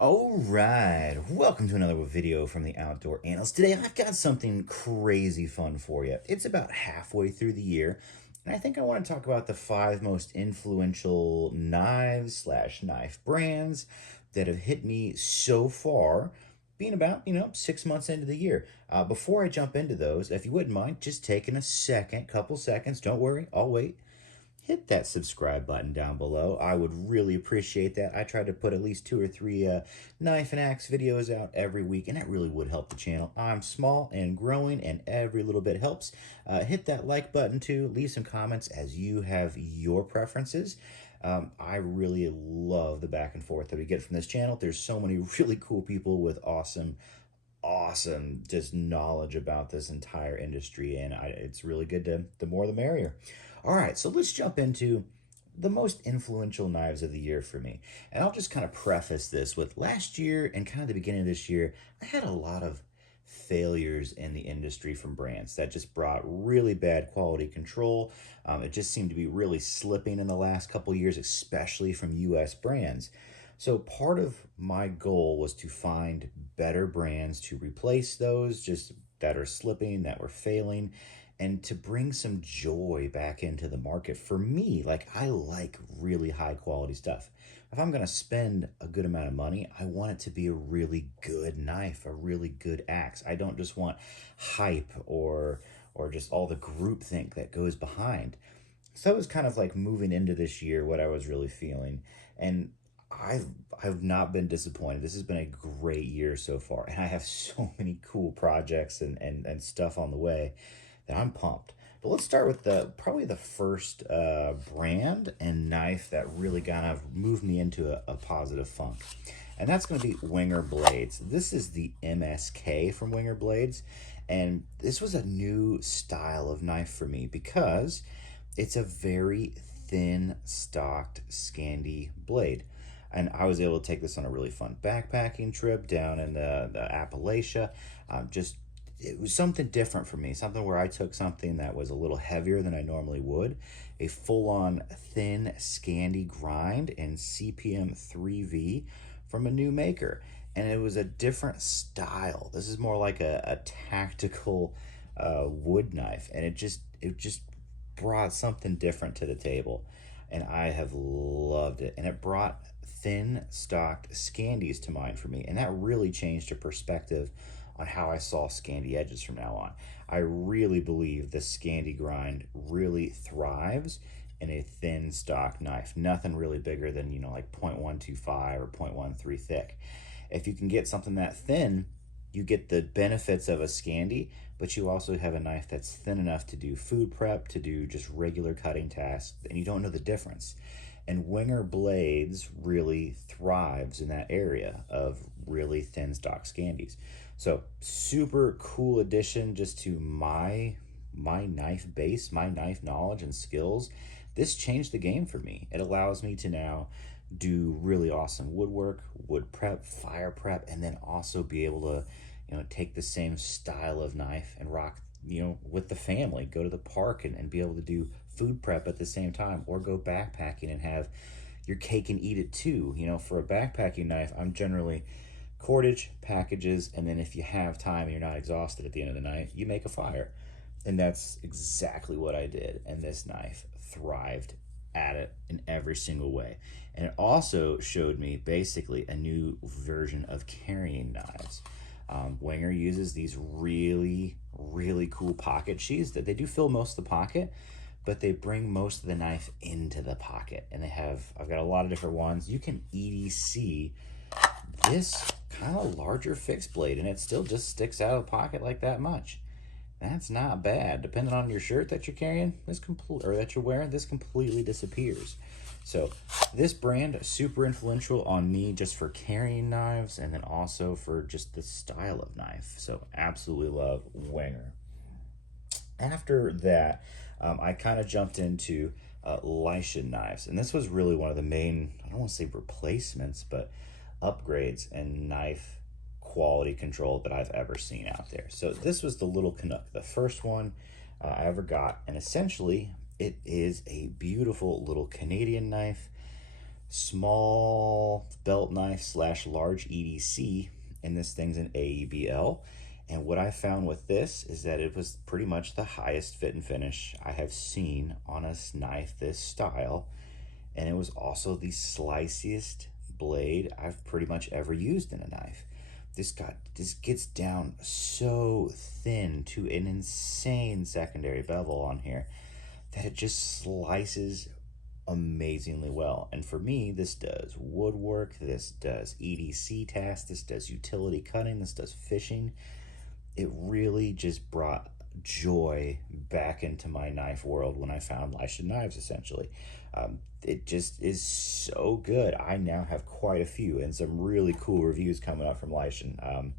All right, welcome to another video from the Outdoor Annals. Today I've got something crazy fun for you. It's about halfway through the year, and I think I want to talk about the 5 most influential knives slash knife brands that have hit me so far, being about, 6 months into the year. Before I jump into those, if you wouldn't mind just taking a second, couple seconds, don't worry, I'll wait, hit that subscribe button down below. I would really appreciate that. I try to put at least 2 or 3 knife and axe videos out every week, and that really would help the channel. I'm small and growing, and every little bit helps. Hit that like button too. Leave some comments as you have your preferences. I really love the back and forth that we get from this channel. There's so many really cool people with awesome just knowledge about this entire industry, and it's really good to, the more the merrier. All right, so let's jump into the most influential knives of the year for me. And I'll just kind of preface this with last year and kind of the beginning of this year, I had a lot of failures in the industry from brands that just brought really bad quality control. It just seemed to be really slipping in the last couple years, especially from US brands. So part of my goal was to find better brands to replace those just that are slipping, that were failing, and to bring some joy back into the market. For me, like, I like really high quality stuff. If I'm going to spend a good amount of money, I want it to be a really good knife, a really good axe. I don't just want hype or just all the groupthink that goes behind. So that was kind of like moving into this year what I was really feeling. And I've not been disappointed. This has been a great year so far, and I have so many cool projects and stuff on the way that I'm pumped. But let's start with probably the first brand and knife that really kind of moved me into a positive funk. And that's going to be Winger Blades. This is the MSK from Winger Blades. And this was a new style of knife for me because it's a very thin stocked Scandi blade. And I was able to take this on a really fun backpacking trip down in the Appalachia. Just it was something different for me, something where I took something that was a little heavier than I normally would, a full-on thin Scandi grind in CPM 3V from a new maker, and it was a different style. This is more like a tactical wood knife, and it just brought something different to the table, and I have loved it. And it brought thin stocked Scandis to mind for me, and that really changed the perspective on how I saw Scandi edges from now on. I really believe the Scandi grind really thrives in a thin stock knife. Nothing really bigger than, like 0.125 or 0.13 thick. If you can get something that thin, you get the benefits of a Scandi, but you also have a knife that's thin enough to do food prep, to do just regular cutting tasks, and you don't know the difference. And Winger Blades really thrives in that area of really thin stock Scandis. So super cool addition just to my knife base, my knife knowledge and skills. This changed the game for me. It allows me to now do really awesome woodwork, wood prep, fire prep, and then also be able to, take the same style of knife and rock, with the family, go to the park and be able to do food prep at the same time, or go backpacking and have your cake and eat it too. For a backpacking knife, I'm generally cordage, packages, and then if you have time and you're not exhausted at the end of the night, you make a fire. And that's exactly what I did. And this knife thrived at it in every single way. And it also showed me basically a new version of carrying knives. Winger uses these really cool pocket sheaths that they do fill most of the pocket, but they bring most of the knife into the pocket. And I've got a lot of different ones. You can EDC this kind of larger fixed blade, and it still just sticks out of the pocket like that much. That's not bad. Depending on your shirt that you're carrying, that you're wearing, this completely disappears. So this brand is super influential on me just for carrying knives, and then also for just the style of knife. So absolutely love Winger. After that, I kind of jumped into Lisha Knives, and this was really one of the main, I don't want to say replacements, but upgrades and knife quality control that I've ever seen out there. So this was the Little Canuck, the first one I ever got, and essentially it is a beautiful little Canadian knife, small belt knife slash large EDC, and this thing's an AEBL. And what I found with this is that it was pretty much the highest fit and finish I have seen on a knife this style. And it was also the sliciest blade I've pretty much ever used in a knife. This gets down so thin to an insane secondary bevel on here that it just slices amazingly well. And for me, this does woodwork, this does EDC tasks, this does utility cutting, this does fishing. It really just brought joy back into my knife world when I found Lisha Knives, essentially. It just is so good. I now have quite a few and some really cool reviews coming up from Lisha.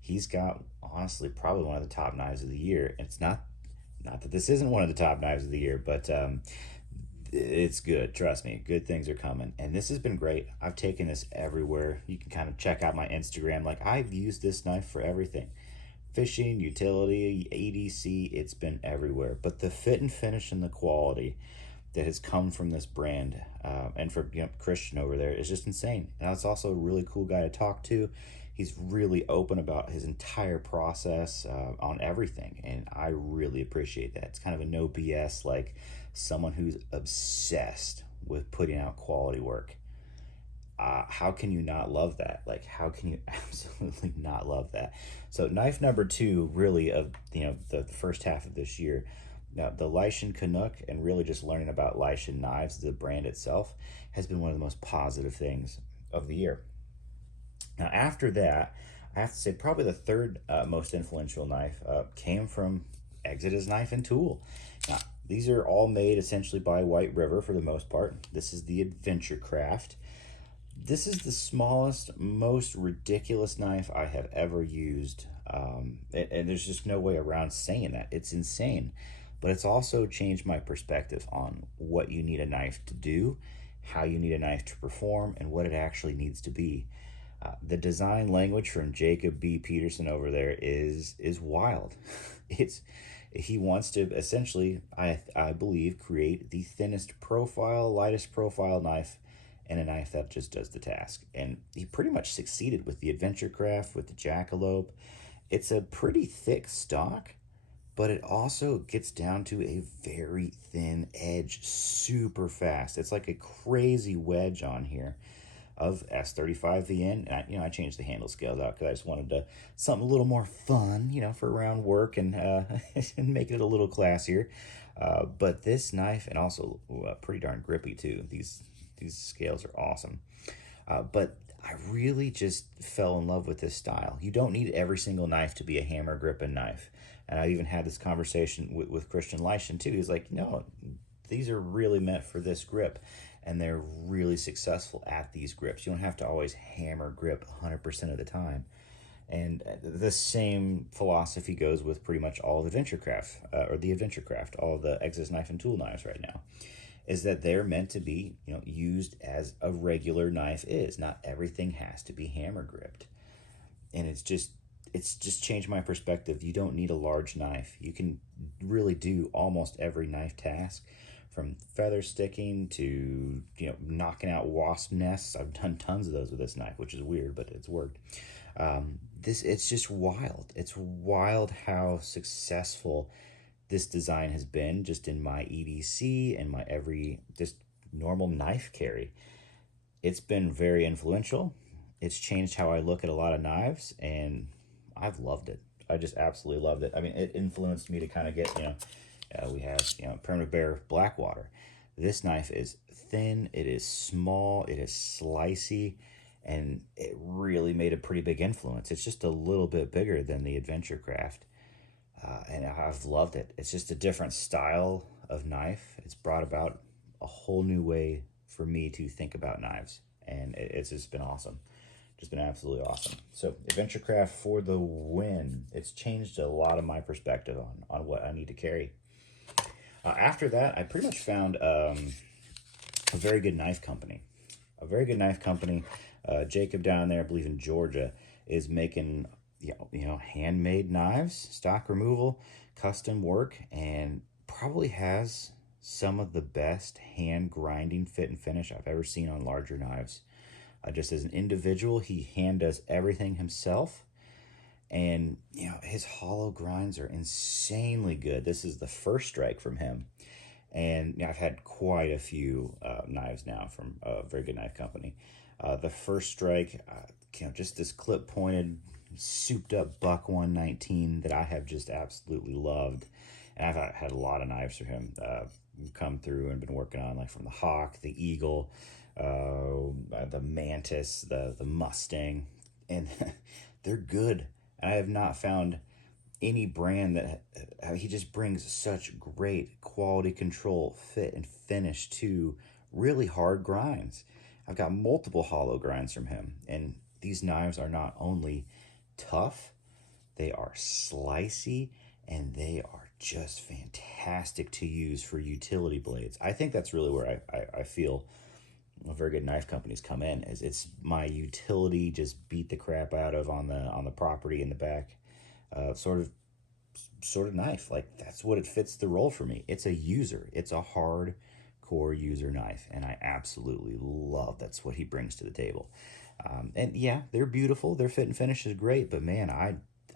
He's got, honestly, probably one of the top knives of the year. It's not that this isn't one of the top knives of the year, but it's good. Trust me, good things are coming. And this has been great. I've taken this everywhere. You can kind of check out my Instagram. Like, I've used this knife for everything. Fishing, utility, EDC, it's been everywhere. But the fit and finish and the quality that has come from this brand, and for Christian over there, is just insane. And it's also a really cool guy to talk to. He's really open about his entire process on everything, and I really appreciate that. It's kind of a no BS, like someone who's obsessed with putting out quality work. How can you not love that? Like, how can you absolutely not love that? So knife number two, really, of the first half of this year, now the Lishan Canuck, and really just learning about Lishan Knives, the brand itself, has been one of the most positive things of the year. Now after that, I have to say probably the third most influential knife came from Exodus Knife and Tool. Now these are all made essentially by White River for the most part. This is the Adventure Craft. This is the smallest, most ridiculous knife I have ever used. And there's just no way around saying that. It's insane. But it's also changed my perspective on what you need a knife to do, how you need a knife to perform, and what it actually needs to be. The design language from Jacob B. Peterson over there is wild. He wants to essentially, I believe, create the thinnest profile, lightest profile knife, and a knife that just does the task. And he pretty much succeeded with the Adventure Craft, with the Jackalope. It's a pretty thick stock, but it also gets down to a very thin edge super fast. It's like a crazy wedge on here of S35VN. And I changed the handle scales out because I just wanted to something a little more fun, for around work, and and make it a little classier. But this knife, and also pretty darn grippy too. These scales are awesome. But I really just fell in love with this style. You don't need every single knife to be a hammer gripping knife. And I even had this conversation with Christian Leischen too. He's like, no, these are really meant for this grip. And they're really successful at these grips. You don't have to always hammer grip 100% of the time. And the same philosophy goes with pretty much all of Adventure Craft, all of the Exodus Knife and Tool knives right now, is that they're meant to be, used as a regular knife is. Not everything has to be hammer gripped. And it's just changed my perspective. You don't need a large knife. You can really do almost every knife task, from feather sticking to knocking out wasp nests. I've done tons of those with this knife, which is weird, but it's worked. It's just wild. It's wild how successful this design has been just in my EDC and my just normal knife carry. It's been very influential. It's changed how I look at a lot of knives, and I've loved it. I just absolutely loved it. I mean, it influenced me to kind of get, we have, Primitive Bear Blackwater. This knife is thin, it is small, it is slicey, and it really made a pretty big influence. It's just a little bit bigger than the Adventure Craft, and I've loved it. It's just a different style of knife. It's brought about a whole new way for me to think about knives, and it's just been awesome. Just been absolutely awesome. So Adventure Craft for the win. It's changed a lot of my perspective on what I need to carry. After that, I pretty much found a very good knife company. A very good knife company. Jacob down there, I believe in Georgia, is making handmade knives, stock removal, custom work, and probably has some of the best hand grinding fit and finish I've ever seen on larger knives. Just as an individual, he hand does everything himself. And, his hollow grinds are insanely good. This is the first strike from him. And I've had quite a few knives now from a very good knife company. The first strike, just this clip pointed, souped up buck 119 that I have just absolutely loved. And I've had a lot of knives from him come through and been working on, like from the Hawk, the Eagle, the Mantis, the Mustang, and they're good. And I have not found any brand that he just brings such great quality control, fit, and finish to really hard grinds. I've got multiple hollow grinds from him, and these knives are not only tough, they are slicey, and they are just fantastic to use for utility blades. I think that's really where I feel very good knife companies come in, is it's my utility, just beat the crap out of on the property in the back, sort of knife. Like, that's what it fits the role for me. It's a user. It's a hard core user knife, and I absolutely love that's what he brings to the table. And yeah, they're beautiful. Their fit and finish is great, but man,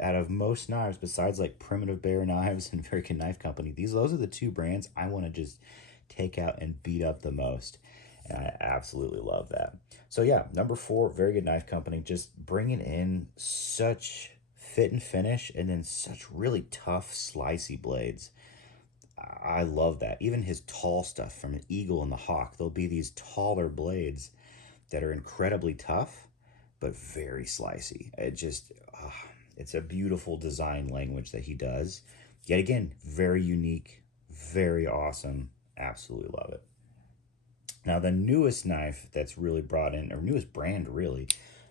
out of most knives, besides like Primitive Bear Knives and Very Good Knife Company, those are the two brands I want to just take out and beat up the most. And I absolutely love that. So yeah, number 4, Very Good Knife Company, just bringing in such fit and finish, and then such really tough, slicey blades. I love that. Even his tall stuff from an Eagle and the Hawk, there'll be these taller blades that are incredibly tough, but very slicey. It's a beautiful design language that he does. Yet again, very unique, very awesome. Absolutely love it. Now, the newest knife that's really brought in, or newest brand really,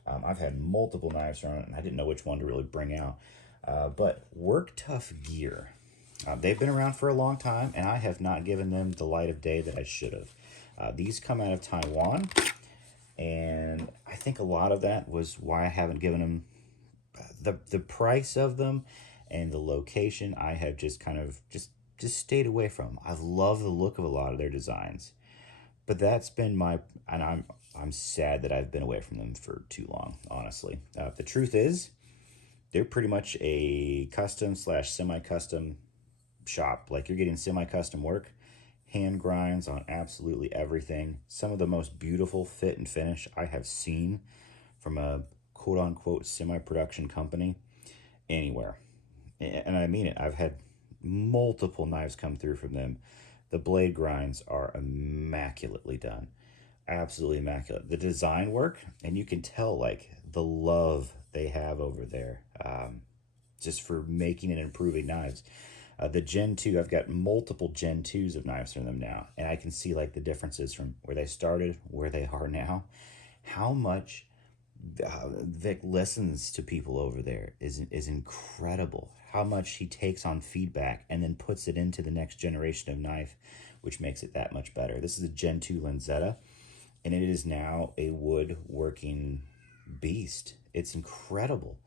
I've had multiple knives from it, and I didn't know which one to really bring out. But Work Tough Gear. They've been around for a long time, and I have not given them the light of day that I should have. These come out of Taiwan, and I think a lot of that was why I haven't given them the price of them and the location. I have just kind of just stayed away from. I love the look of a lot of their designs, but that's been and I'm sad that I've been away from them for too long, honestly. The truth is, they're pretty much a custom slash semi-custom shop. Like, you're getting semi-custom work, hand grinds on absolutely everything. Some of the most beautiful fit and finish I have seen from a quote-unquote semi-production company anywhere. And I mean it. I've had multiple knives come through from them. The blade grinds are immaculately done. Absolutely immaculate. The design work, and you can tell, like, the love they have over there, just for making and improving knives. The Gen 2, I've got multiple Gen 2s of knives from them now, and I can see, like, the differences from where they started, where they are now. How much Vic listens to people over there is incredible. How much he takes on feedback and then puts it into the next generation of knife, which makes it that much better. This is a Gen 2 Lanzetta, and it is now a woodworking beast. It's incredible.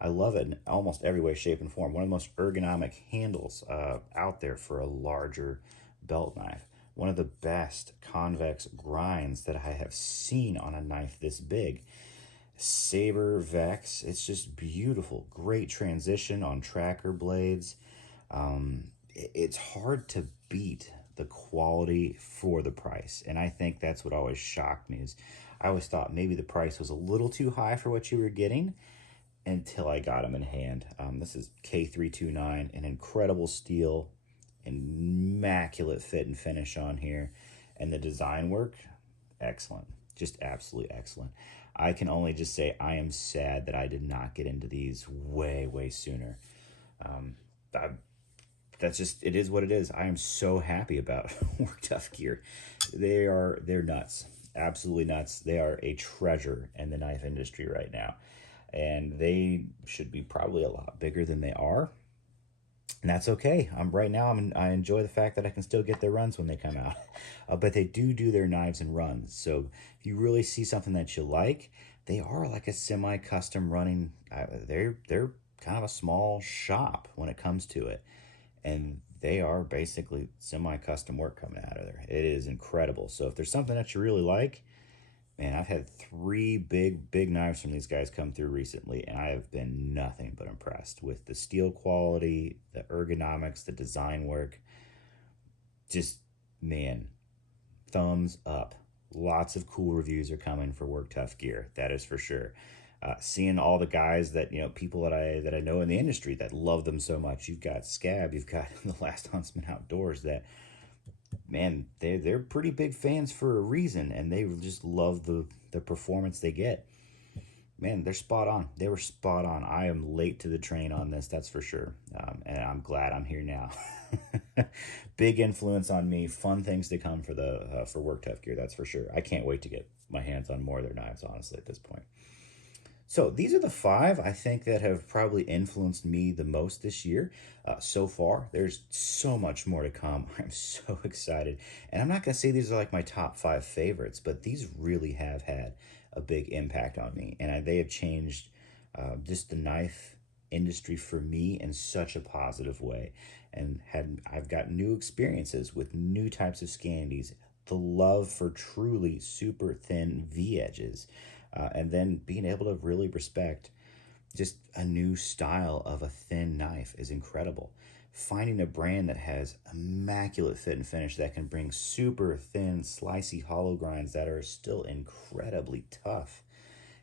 I love it in almost every way, shape, and form. One of the most ergonomic handles out there for a larger belt knife. One of the best convex grinds that I have seen on a knife this big. Saber Vex, it's just beautiful. Great transition on tracker blades. It's hard to beat the quality for the price, and I think that's what always shocked me. Is I always thought maybe the price was a little too high for what you were getting, until I got them in hand. This is K329, an incredible steel, immaculate fit and finish on here, and the design work, excellent, just absolutely excellent. I can only just say I am sad that I did not get into these way sooner. That's just, it is what it is. I am so happy about Work Tough Gear. They're nuts, absolutely nuts. They are a treasure in the knife industry right now, and they should be probably a lot bigger than they are. And that's okay. I enjoy the fact that I can still get their runs when they come out. But they do their knives and runs. So if you really see something that you like, they are like a semi-custom running. They're kind of a small shop when it comes to it, and they are basically semi-custom work coming out of there. It is incredible. So if there's something that you really like, man, I've had three big knives from these guys come through recently, and I have been nothing but impressed with the steel quality, the ergonomics, the design work. Just, man, thumbs up. Lots of cool reviews are coming for Work Tough gear. That is for sure. Seeing all the guys that people that I know in the industry that love them so much. You've got Scab, you've got the Last Huntsman Outdoors. That, man, they're pretty big fans for a reason, and they just love the performance they get. Man, they're spot on. They were spot on. I am late to the train on this, that's for sure. And I'm glad I'm here now. Big influence on me. Fun things to come for the for Work Tough gear, that's for sure. I can't wait to get my hands on more of their knives, honestly, at this point. So these are the five I think that have probably influenced me the most this year so far. There's so much more to come. I'm so excited. And I'm not going to say these are like my top five favorites, but these really have had a big impact on me. And they have changed just the knife industry for me in such a positive way. And I've got new experiences with new types of Scandies, the love for truly super thin V edges, and then being able to really respect just a new style of a thin knife is incredible. Finding a brand that has immaculate fit and finish that can bring super thin, slicey hollow grinds that are still incredibly tough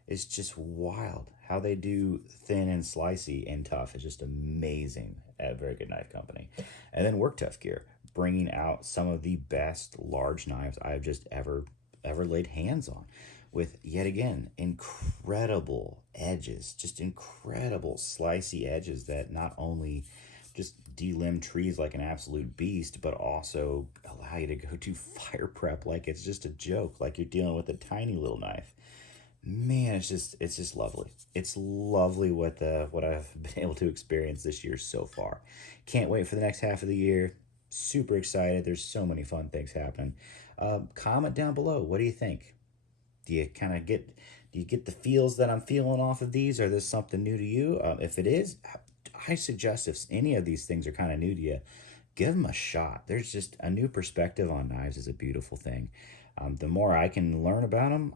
is just wild. How they do thin and slicey and tough is just amazing at a Very Good Knife Company. And then Work Tough Gear, bringing out some of the best large knives I've just ever laid hands on, with yet again incredible edges, just incredible slicey edges that not only just delimb trees like an absolute beast, but also allow you to go do fire prep like it's just a joke, like you're dealing with a tiny little knife. Man, it's just lovely. It's lovely what I've been able to experience this year so far. Can't wait for the next half of the year. Super excited. There's so many fun things happening. Comment down below. What do you think? Do you kind of get do you get the feels that I'm feeling off of these? Or is this something new to you? If it is, I suggest if any of these things are kind of new to you, give them a shot. There's just a new perspective on knives is a beautiful thing. The more I can learn about them,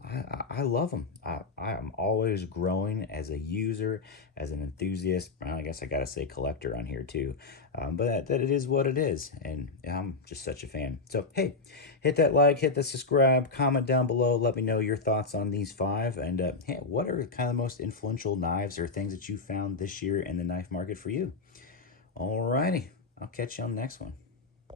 I love them. I am always growing as a user, as an enthusiast. Well, I guess I got to say collector on here too. But that it is what it is. And I'm just such a fan. So, hey, hit that like, hit the subscribe, comment down below. Let me know your thoughts on these five. And hey, what are kind of the most influential knives or things that you found this year in the knife market for you? Alrighty, I'll catch you on the next one.